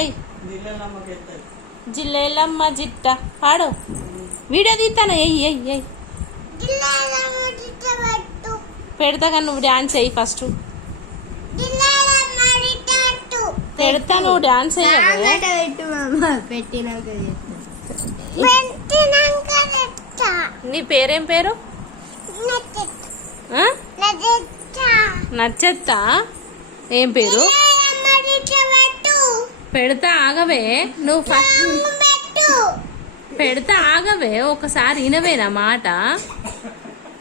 ఏయ్ జిల్లెలమ్మ జిట్ట పాడు వీడియో తీస్తాను. ఎయ్యి ఎయ్యి ఎయ్యి పెడతా కానీ నువ్వు డాన్స్ అయ్యి ఫస్ట్ పెడతా నువ్వు డాన్స్ నీ పేరేం పేరు? నచ్చెత్తా. ఏం పేరు? పెడతా ఆగవే నువ్వు పెడతా ఆగవే ఒకసారి వినవేనా మాట.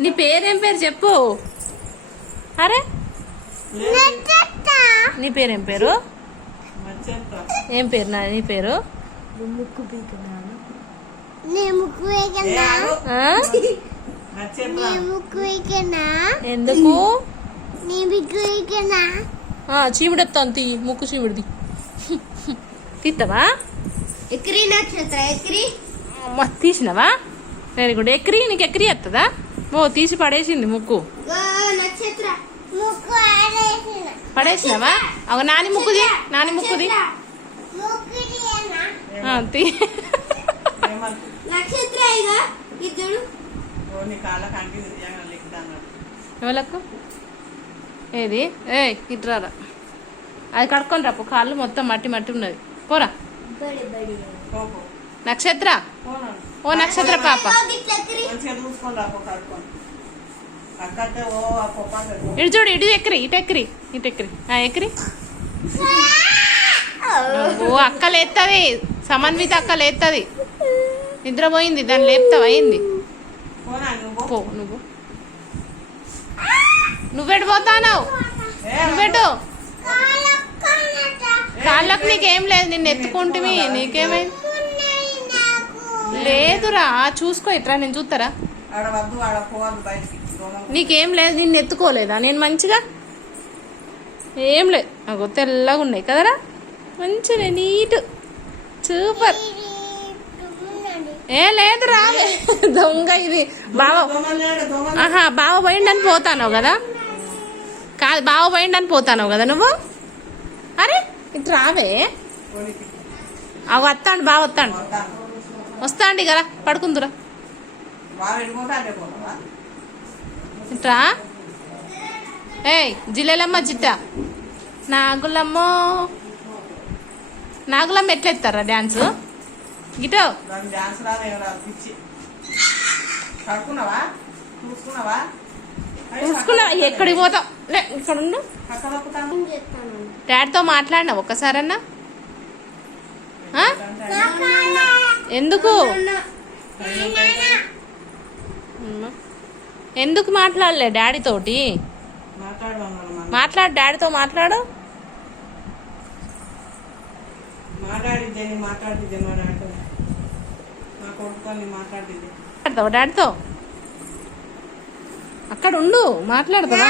నీ పేరేం పేరు చెప్పు. అరే నీ పేరేం పేరు? ఏం పేరు నీ పేరు? ఎందుకు చీమిడెత్తాను తీ ముక్కు చీమిడిది తీస్తావా? ఎక్రి నక్షత్ర ఎక్రి తీసినవా? Very good. ఎక్రి నీకు ఎక్రి వస్తుందా? ఓ తీసి పడేసింది ముక్కు. పడేసినవా? ఒక నాని ముక్కుది నాని ముక్కుది ఎవలకు ఏది? ఏ ఇట్రారా అది కడుక్కొని రాపు. కాళ్ళు మొత్తం మట్టి మట్టి ఉన్నది. పోరా నక్షత్ర. ఓ నక్షత్ర పాప ఇటు చూడు. ఇటు ఎక్కిరి ఇటు ఎక్కిరి ఇటు ఎక్కిరి ఎక్కిరి. ఓ అక్క లేస్తుంది. సమన్విత అక్క లేస్తుంది. నిద్రపోయింది దాన్ని లేపుతావు. అయింది పో. నువ్వెటు పోతావు? నువ్వెటు? కాళ్ళకు నీకేం లేదు. నిన్ను ఎత్తుకుంటువి. నీకేమైంది? లేదురా చూసుకో. ఇట్రా నేను చూస్తారా? నీకేం లేదు. నిన్ను ఎత్తుకోలేదా నేను మంచిగా? ఏం లేదు. నాకు తెల్లగా ఉన్నాయి కదరా మంచిగా నీట్ సూపర్. ఏ లేదురా దొంగ ఇది. బావ పోయిండని పోతాను కదా? కాదు బావ పోయిండని పోతాను కదా నువ్వు? అరే ఇటు రావే. అవి వస్తాండి బావ వస్తాండి. వస్తాండి కదా పడుకుందురా. ఇట్రా. ఏయ్ జిల్లెలమ్మ జిట్ట నాగులమ్మో. నాగులమ్మ ఎట్లా ఎత్తారా డాన్స్ గిటో? చూసుకున్నావా? ఎక్కడికి పోతావు? లే ఇక్కడ ఉండు. డాడీతో మాట్లాడినా ఒక్కసారన్నా? ఎందుకు ఎందుకు మాట్లాడలే డాడీ తోటి? మాట్లాడు డాడీతో మాట్లాడు. మాట్లాడతావా డాడీతో? అక్కడ ఉండు మాట్లాడతావా?